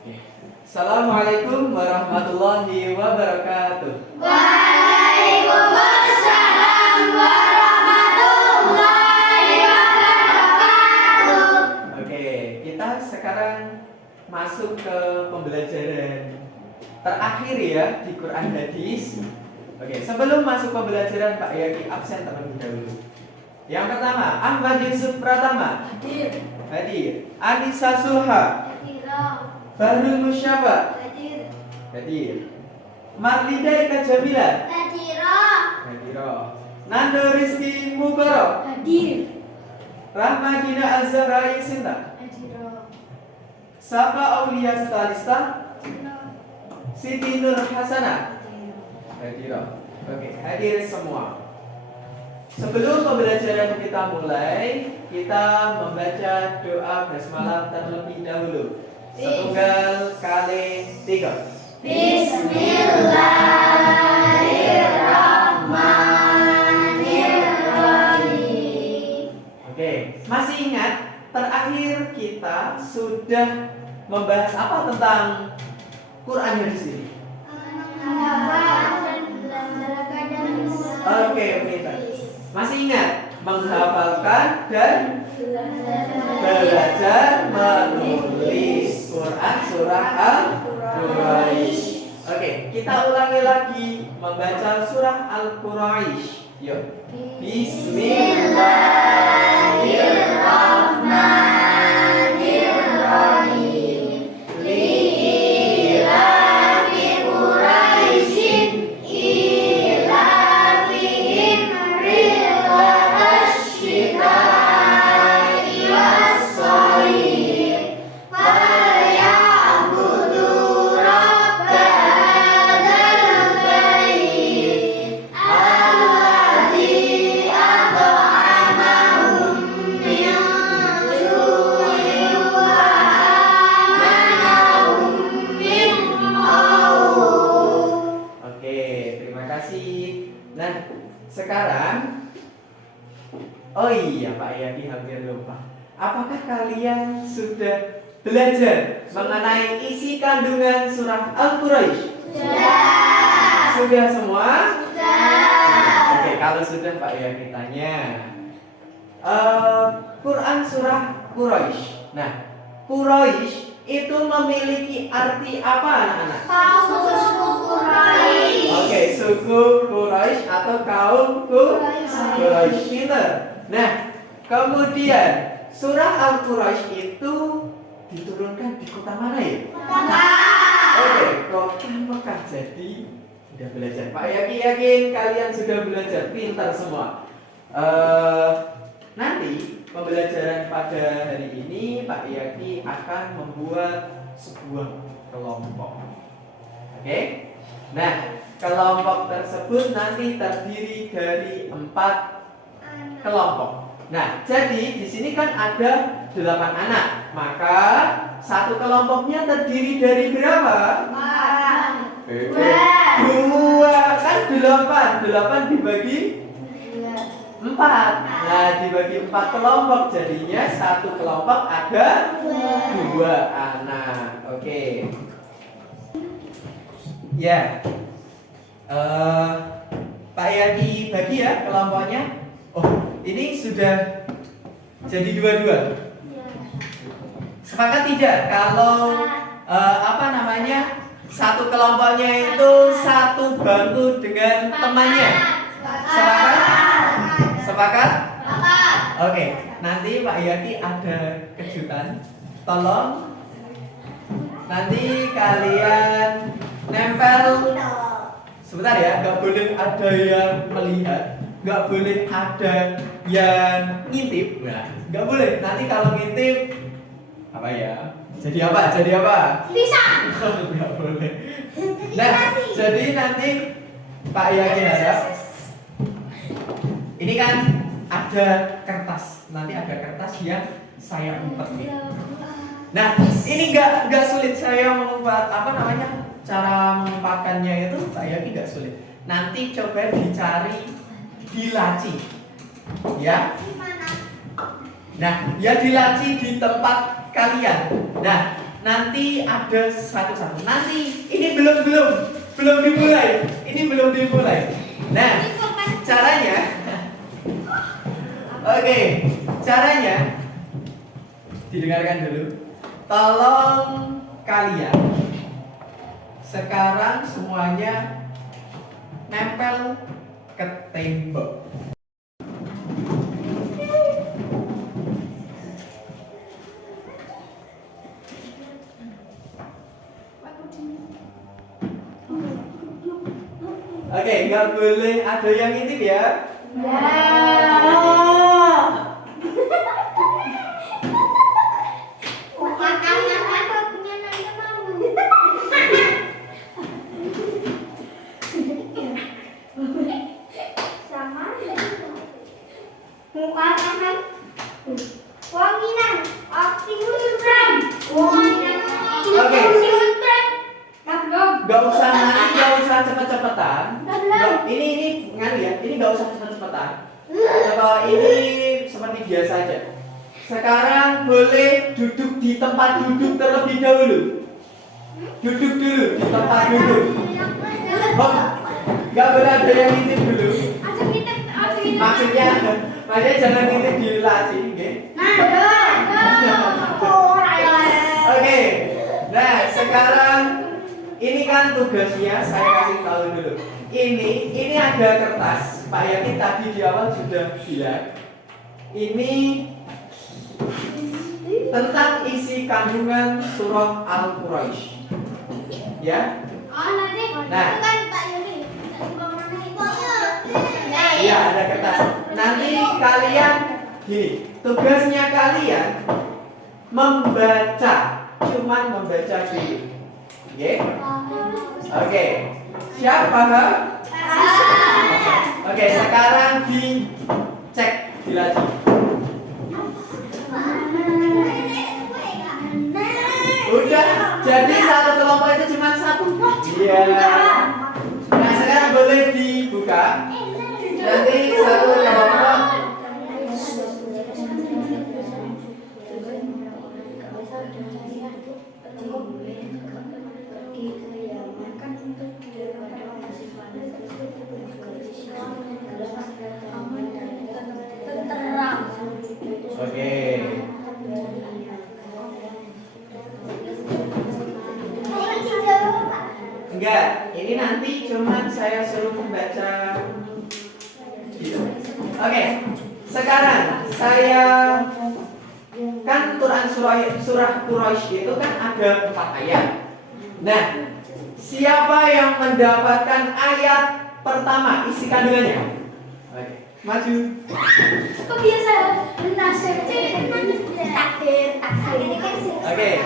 Oke. Assalamualaikum warahmatullahi wabarakatuh. Waalaikumsalam warahmatullahi wabarakatuh. Oke, kita sekarang masuk ke pembelajaran terakhir ya di Quran Hadis. Oke, sebelum masuk pembelajaran Pak Yaki absen terlebih dahulu. Yang pertama, Ahmad Yusuf Pratama. Hadir. Hadir. Anissa Sulha. Bahrul Musyaba. Hadir. Marlida Eka Jamila. Hadir. Hadir. Nando Rizky Mubarok. Hadir. Rahmadina Azhara Sinta. Safa Aulia Stalista. Siti Nur Hasanah. Hadir. Oke, hadir semua. Sebelum pembelajaran kita mulai, kita membaca doa basmalah terlebih dahulu. Setunggal kali tiga. Bismillahirrahmanirrahim. Oke, masih ingat terakhir kita sudah membahas apa tentang Quran hadis ini? Oke, pintar. Masih ingat menghafalkan dan belajar menulis Quran surah Al-Quraisy. Oke, kita ulangi lagi membaca surah Al-Quraisy. Yuk. Bismillahirrahmanirrahim. Li'ilafi Quraisyin ilafihim rihlatash shita'i was-shayf falyabudu rabb hadzal bait alladzi at'amahum min ju'in wa amanahum min khawf. Oke, terima kasih. Nah, sekarang oh iya Pak Yadi hampir lupa. Apakah kalian sudah belajar mengenai isi kandungan surah Al-Quraisy? Sudah semua? Oke, kalau sudah Pak Yadi tanya. Quran surah Quraisy. Nah, Quraisy itu memiliki arti apa anak-anak? Oke, suku Quraisy atau kaum Quraisy. Pinter. Nah, kemudian surah Al-Quraisy itu diturunkan di kota mana ya? Oke, kota Mekah. Jadi sudah belajar. Pak Yaki yakin kalian sudah belajar, pintar semua. Nanti pembelajaran pada hari ini Pak Yaki akan membuat sebuah kelompok. Oke? Nah, kelompok tersebut nanti terdiri dari 4 kelompok. Nah, jadi di sini kan ada 8 anak. Maka satu kelompoknya terdiri dari berapa? 2. Kan 8 dibagi 4. Nah, dibagi 4 kelompok jadinya satu kelompok ada 2 anak. Oke. Ya. Pak Yadi bagi ya kelompoknya. Oh, ini sudah jadi 2-2. Sepakat tidak kalau satu kelompoknya itu satu bangku dengan temannya? Sepakat? Oke, nanti Pak Yaki ada kejutan. Tolong nanti kalian nempel sebentar ya, nggak boleh ada yang melihat, nggak boleh ada yang ngintip. Nah, nggak boleh. Nanti kalau ngintip apa ya? Jadi apa? Pisang. Nggak boleh. Nah, jadi nanti Pak Yaki harap ini kan ada kertas. Nanti ada kertas yang saya umpet nih. Nah, ini nggak sulit saya mengumpat cara mengumpatkannya itu Pak Yaki nggak sulit. Nanti coba dicari di laci, ya. Nah, ya di laci di tempat kalian. Nah, nanti ada satu-satu. Nanti ini belum dimulai. Ini belum dimulai. Nah, caranya, oke, caranya didengarkan dulu. Tolong kalian sekarang semuanya nempel ke tembok. Oke, nggak boleh ada yang ngintip ya. Nggak usah cepet-cepetan. Ini nganu ya, ini nggak usah cepet-cepetan. Kalau ini seperti biasa aja. Sekarang boleh duduk di tempat duduk terlebih dahulu. Duduk dulu di tempat duduk. Oh, nggak boleh ada yang ngintip dulu. Maksudnya jangan ngintip di laci, oke? Oke. Nah, sekarang ini kan tugasnya saya kasih tahu dulu. Ini ada kertas. Pak Yakin tadi di awal sudah bilang. Ini tentang isi kandungan surah Al-Quraisy. Ya? Nah. Iya, ada kertas. Nanti kalian gini, tugasnya kalian membaca, cuman membaca dulu. Oke? Oke. Siap paham? Oke, sekarang dicek di laci. Udah, jadi satu kelompok itu cuma satu. Iya. Nah, sekarang boleh dibuka. Nanti satu kelompok. Oke. Enggak, ini nanti cuman saya suruh membaca gitu. Oke, sekarang saya kan Quran surah Quraisy itu kan ada 4 ayat. Nah, siapa yang mendapatkan ayat pertama isi kandungannya? Oke, maju. Oke,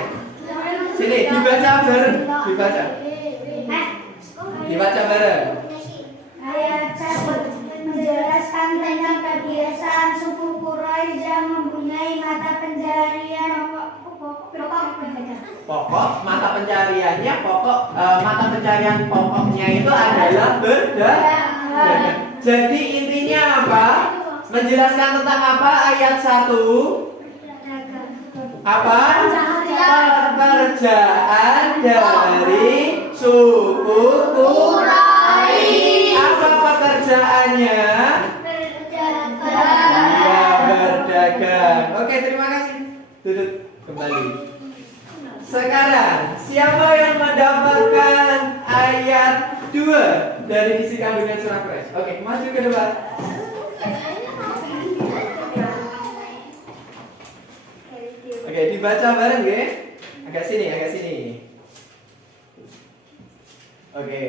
sini dibaca bareng, dibaca bareng. Ayat 1 menjelaskan tentang kebiasaan suku Quraisy yang mempunyai mata pencaharian Pokok mata pencariannya mata pencarian pokoknya itu adalah berdagang. Jadi intinya apa? Menjelaskan tentang apa ayat 1? Apa? Pekerjaan dari suku Quraisy. Apa pekerjaannya? Ya, berdagang. Oke, terima kasih. Duduk kembali. Sekarang, siapa yang mendapatkan ayat 2 dari isi kandungan surah Quraisy? Oke, maju ke depan. Oke, dibaca bareng ya. Agak sini. Oke.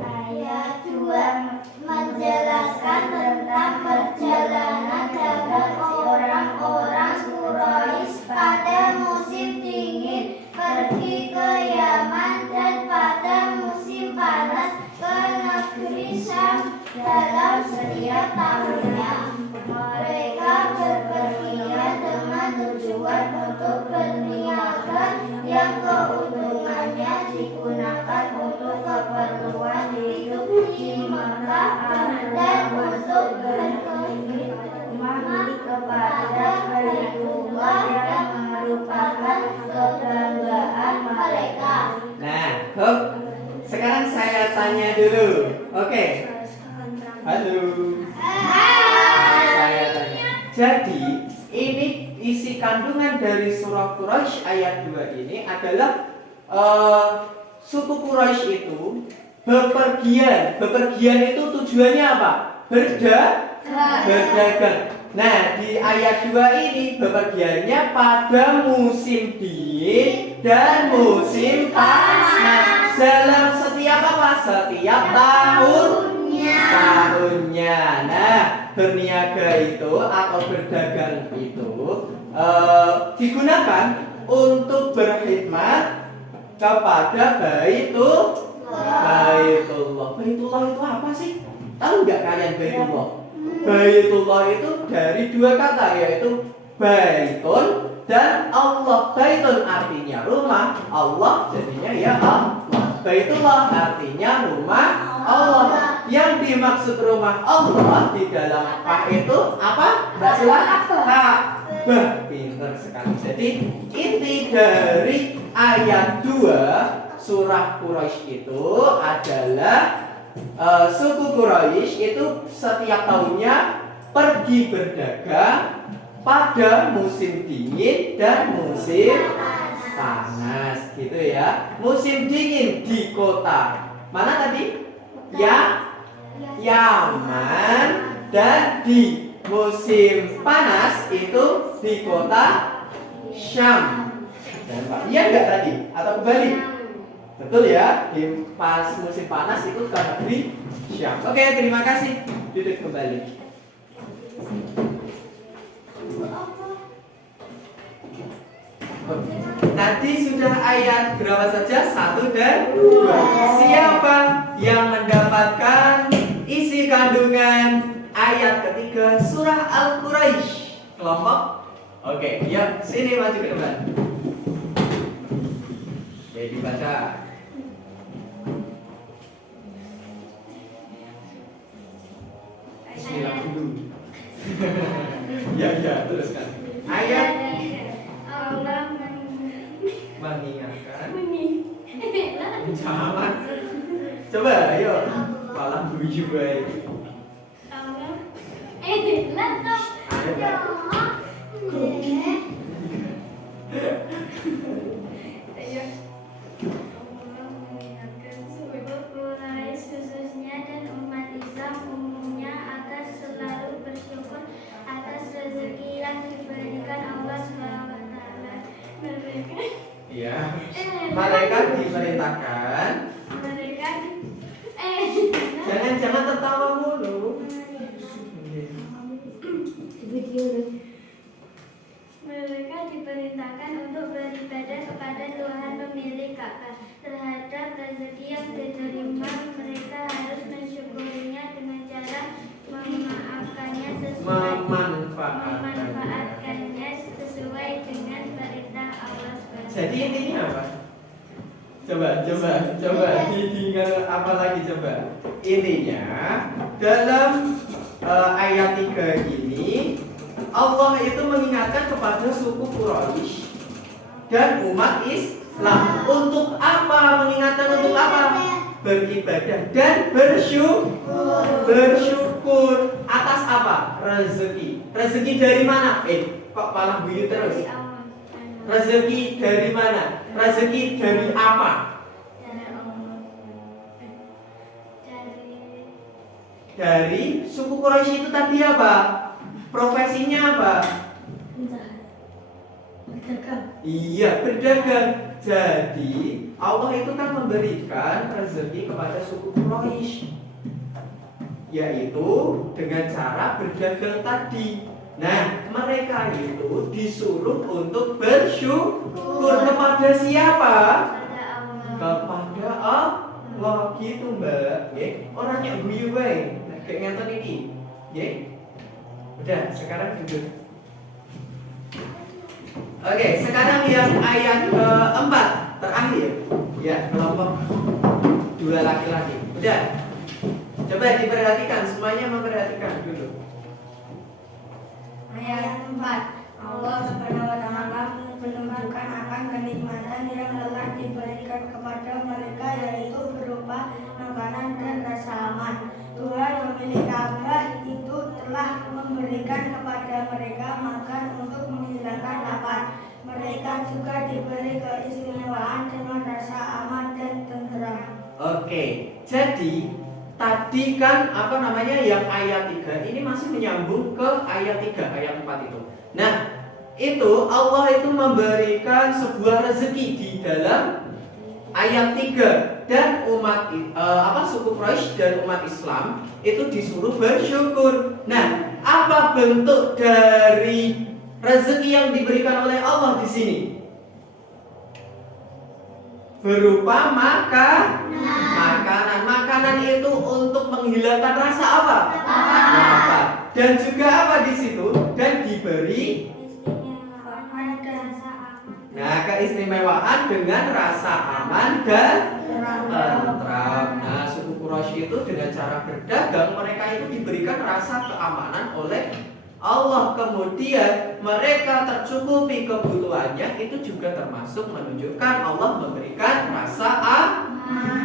Ayat 2 menjelaskan tentang perjalanan dagang orang-orang Quraisy pada musim dingin pergi ke Yaman dan pada musim panas ke negeri Syam dalam setiap tahunnya. Mereka berpergian dengan tujuan untuk berniaga yang keuntungannya digunakan untuk keperluan hidup di Mekah dan untuk berkhidmat kepada Baitullah yang merupakan Sekarang saya tanya dulu. Oke. Halo. Saya tanya. Jadi, ini isi kandungan dari surah Quraisy ayat 2 ini adalah suku Quraisy itu bepergian. Bepergian itu tujuannya apa? Berdagang. Nah, di ayat 2 ini bepergiannya pada musim dingin dan musim panas. Dalam setiap apa? Setiap tahunnya. Nah, berniaga itu atau berdagang itu digunakan untuk berkhidmat kepada Baitullah. Baitullah itu apa sih? Tahu nggak kalian Baitullah? Baitullah itu dari dua kata, yaitu Baitun dan Allah. Baitun artinya rumah, Allah jadinya ya Allah. Baitullah artinya rumah Allah. Yang dimaksud rumah Allah di dalam Ka'bah itu apa? Mbak Sula? Ka'bah. Pintar sekali. Jadi inti dari ayat 2 surah Quraisy itu adalah suku Quraisy itu setiap tahunnya pergi berdagang pada musim dingin dan musim panas, gitu ya. Musim dingin di kota mana tadi? Yaman. Dan di musim panas itu di kota Syam. Dan iya enggak tadi? Atau kembali? Betul ya, di pas musim panas itu ke negeri Syam. Oke, terima kasih. Duduk kembali. Tadi sudah ayat berapa saja? 1 dan 2. Siapa yang mendapatkan isi kandungan ayat ketiga surah Al-Quraisy? Kelompok? Oke, ya, sini maju ke depan. Oke, dibaca. Bismillah dulu. Ya, teruskan. Ayat Allah mengingatkan. Jangan. Coba, ayo. Malah guyu baik. khususnya dan umat Islam umumnya agar selalu bersyukur atas rezeki yang diberikan Allah SWT. Iya. Mereka diperintahkan. Jangan tertawa mulu. Mereka diperintahkan untuk beribadah kepada Tuhan pemilik Ka'bah. Terhadap rezeki yang diterima, mereka harus mensyukurinya dengan cara memanfaatkannya sesuai dengan perintah Allah SWT. Jadi intinya apa? Coba didengar apa lagi coba. Intinya dalam ayat 3 ini Allah itu mengingatkan kepada suku Quraisy dan umat Islam untuk apa? Mengingatkan untuk apa? Beribadah dan bersyukur atas apa? Rezeki dari mana? Kok malah bunyi terus? Rezeki dari mana? Rezeki dari apa? Dari suku Quraisy itu tadi apa? Profesinya apa? Berdagang. Iya, berdagang. Jadi Allah itu kan memberikan rezeki kepada suku Quraisy, yaitu dengan cara berdagang tadi. Nah, mereka itu disuruh untuk bersyukur kepada siapa? Kepada Allah, gitu Mbak. Orangnya guyu bae. Kayak ngeten iki. Udah, sekarang duduk. Oke, sekarang yang ayat keempat terakhir. Ya, kelompok 2 laki-laki. Udah. Coba diperhatikan, semuanya memperhatikan dulu. Ayat 4. Allah Subhanahu wa taala menunjukkan akan kenikmatan yang telah diberikan kepada mereka juga diberi keistimewaan dengan rasa aman dan tenteram. Oke, jadi tadi kan yang ayat 3 ini masih menyambung ke ayat 3, ayat 4 itu. Nah, itu Allah itu memberikan sebuah rezeki di dalam ayat 3 dan suku Quraisy dan umat Islam itu disuruh bersyukur. Nah, apa bentuk dari rezeki yang diberikan oleh Allah di sini? Berupa makanan. Makanan itu untuk menghilangkan rasa apa? Lapar. Dan juga apa di situ? Dan diberi keistimewaan dengan rasa aman dan tentram. Nah, suku Quraisy itu dengan cara berdagang mereka itu diberikan rasa keamanan oleh Allah. Kemudian mereka tercukupi kebutuhannya, itu juga termasuk menunjukkan Allah memberikan rasa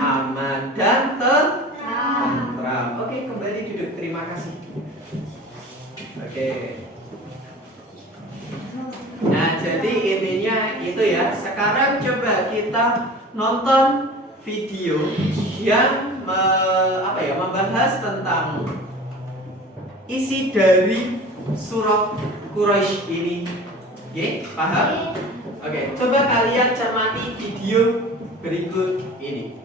aman dan tentram. Oke, kembali duduk. Terima kasih. Oke. Nah, jadi intinya itu ya. Sekarang coba kita nonton video yang membahas tentang isi dari surat Quraisy ini. Oke, paham? Oke, coba kalian cermati video berikut ini.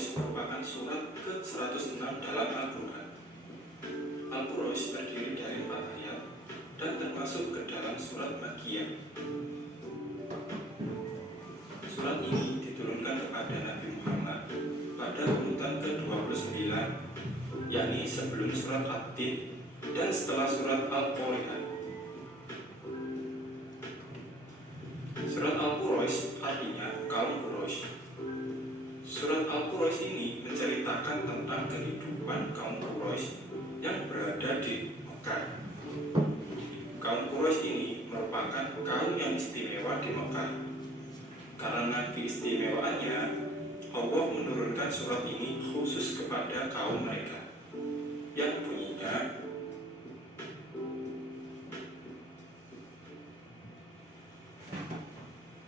Merupakan surat ke-106 dalam Al-Quran. Al-Qur'an terdiri dari 4 ayat dan termasuk ke dalam surat Makkiyah. Surat ini diturunkan kepada Nabi Muhammad pada urutan ke-29, yakni sebelum surat At-Tin dan setelah surat Al-Qari'ah. Surat Al-Qur'an artinya kaum Quraisy. Surat Al-Qur'an ini menceritakan tentang kehidupan kaum Quraisy yang berada di Mekah. Kaum Quraisy ini merupakan kaum yang istimewa di Mekah. Karena keistimewaannya, Allah menurunkan surat ini khusus kepada kaum mereka, yang bunyinya,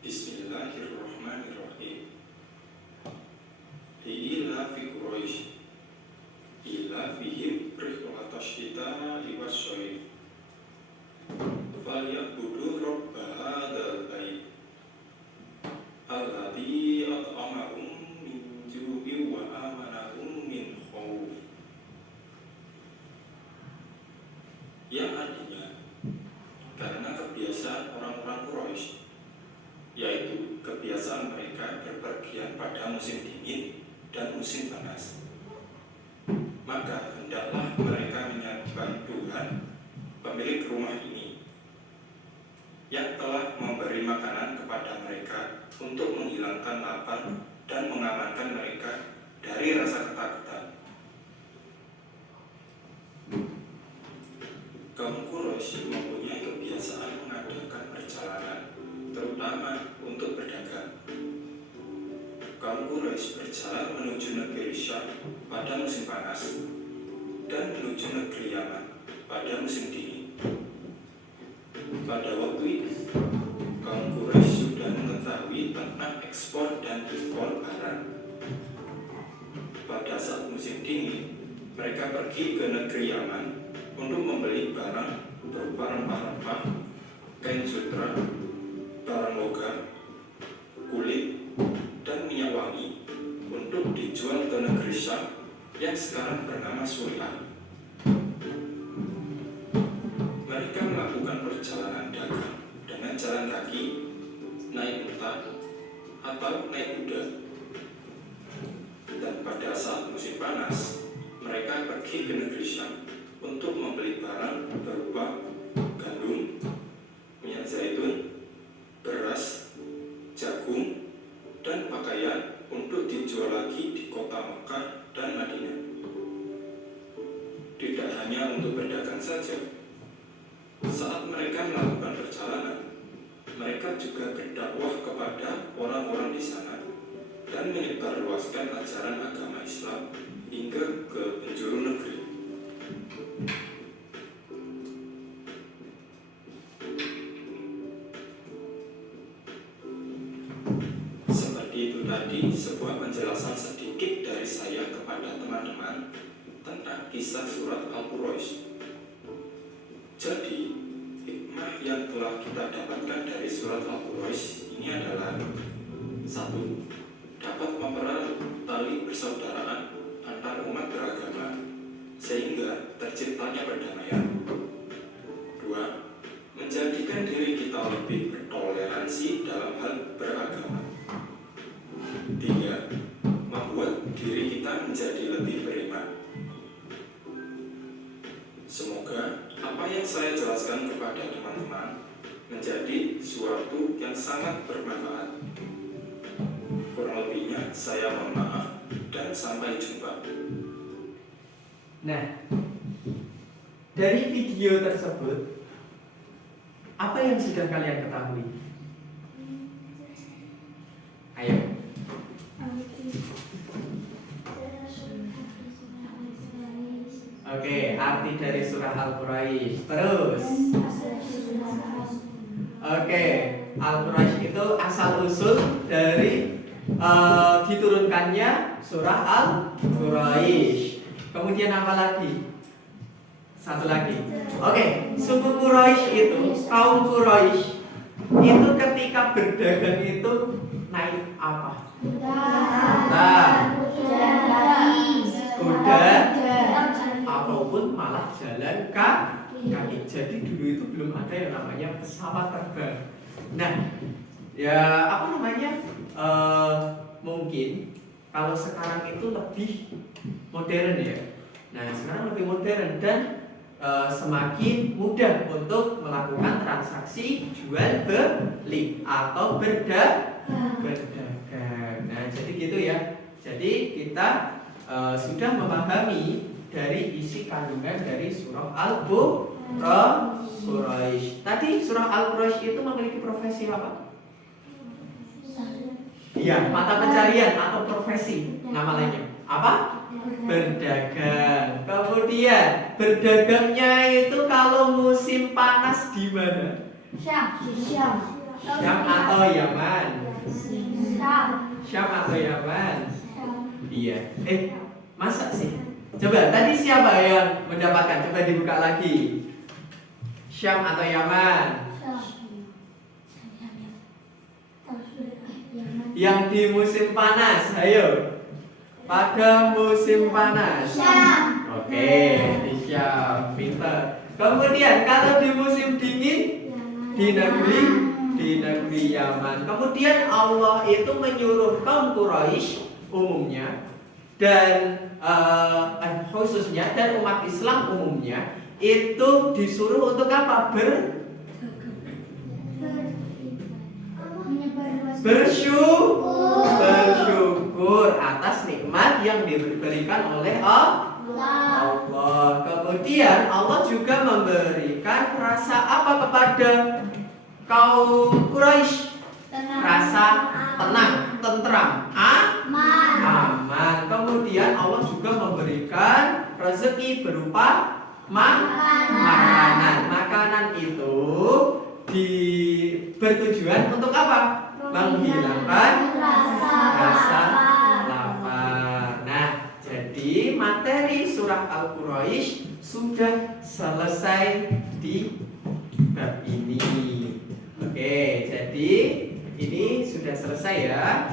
Bismillahirrahmanirrahim. Ila fi Quraisy ila fihim rihlatash shita'i wasyai falyabudu rabb hadzal bait alladzi at'amahum min ju'in wa amanahum min khauf. Yang artinya, karena kebiasaan orang-orang Quraisy, yaitu kebiasaan mereka berpergian pada musim dingin dan musim panas, maka hendaklah mereka menyembah Tuhan, pemilik rumah ini, yang telah memberi makanan kepada mereka untuk menghilangkan lapar dan mengamankan mereka dari rasa ketakutan. Kaum Quraisy mempunyai kebiasaan mengadakan perjalanan, terutama untuk berdagang. Kaum Quraisy berjalan menuju negeri Syam pada musim panas dan menuju negeri Yaman pada musim dingin. Pada waktu itu, kaum Quraisy sudah mengetahui tentang ekspor dan impor barang. Pada saat musim dingin, mereka pergi ke negeri Yaman untuk membeli barang berupa rempah-rempah, kain sutra, barang logam, kulit, dan minyak wangi untuk dijual ke negeri Syam yang sekarang bernama Suriah. Mereka melakukan perjalanan dagang dengan jalan kaki, naik unta, atau naik kuda. Dan pada saat musim panas, mereka pergi ke negeri Syam untuk membeli barang berupa gandum, minyak zaitun, beras, jagung, dan pakaian untuk dijual lagi di kota Mekah dan Madinah. hanya untuk berdagang saja. Saat mereka melakukan perjalanan, mereka juga berdakwah kepada orang-orang di sana dan menyebarluaskan ajaran agama Islam hingga ke penjuru negeri. Seperti itu tadi sebuah penjelasan sedikit dari saya kepada teman-teman tentang kisah surat Al-Quraisy. Jadi, hikmah yang telah kita dapatkan dari surat Al-Quraisy ini adalah: 1. Dapat mempererat tali persaudaraan antar umat beragama sehingga terciptanya perdamaian. 2. Menjadikan diri kita lebih bertoleransi dalam hal beragama. 3. Membuat diri kita menjadi lebih beriman. Semoga apa yang saya jelaskan kepada teman-teman menjadi suatu yang sangat bermanfaat. Kurang lebihnya saya mohon maaf dan sampai jumpa. Nah, dari video tersebut, apa yang sudah kalian ketahui? Ayo. Oke, arti dari surah Al-Quraisy. Terus. Oke, Al-Quraisy itu asal usul dari diturunkannya surah Al-Quraisy. Kemudian apa lagi? Satu lagi. Oke, suku Quraisy itu, kaum Quraisy itu ketika berdagang itu naik apa? Kuda ataupun malah jalan kaki. Jadi dulu itu belum ada yang namanya pesawat terbang. Nah, ya apa namanya? Mungkin kalau sekarang itu lebih modern ya. Nah, sekarang lebih modern dan semakin mudah untuk melakukan transaksi jual beli atau berdagang. Nah, jadi gitu ya. Jadi kita sudah memahami dari isi kandungan dari surah Al-Quraisy. Tadi surah Al-Quraisy itu memiliki profesi apa? Iya, mata pencarian atau profesi. Nama lainnya apa? Berdagang. Kemudian berdagangnya itu kalau musim panas di mana? Syam atau Yaman? Syam atau Yaman? Iya. Masa sih? Coba tadi siapa yang mendapatkan? Coba dibuka lagi. Syam atau Yaman? Yang di musim panas, ayo. Pada musim panas. Oke, di Syam, pintar. Kemudian kalau di musim dingin di negeri Yaman. Kemudian Allah itu menyuruh kaum Quraisy umumnya dan khususnya dan umat Islam umumnya itu disuruh untuk apa? Bersyukur atas nikmat yang diberikan oleh Allah. Kemudian Allah juga memberikan rasa apa kepada kaum Quraisy? Rasa tenang, tentram, aman. Kemudian Allah juga memberikan rezeki berupa makanan. Makanan itu bertujuan untuk apa? Menghilangkan rasa lapar. Nah, jadi materi surah Al-Quraisy sudah selesai di bab ini. Oke, jadi ini sudah selesai ya.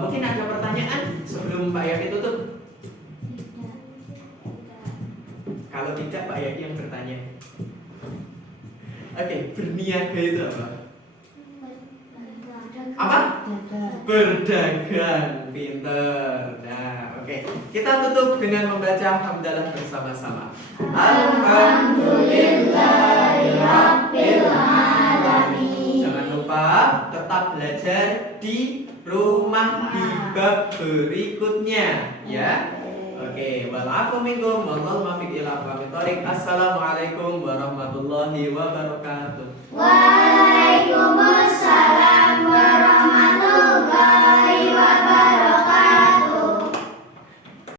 Mungkin ada pertanyaan sebelum Pak Yaki tutup? Kalau tidak, Pak Yaki yang bertanya. Oke, berniaga itu apa? Apa? Berdagang, pinter. Nah, oke. Kita tutup dengan membaca hamdalah bersama-sama. Alhamdulillahirabbil alamin. Jangan lupa tetap belajar di rumah di bab berikutnya, ya. Oke. Oke, walafu minkum wallahu muwaffiq ila aqwamit thoriq. Assalamualaikum warahmatullahi wabarakatuh. Wah.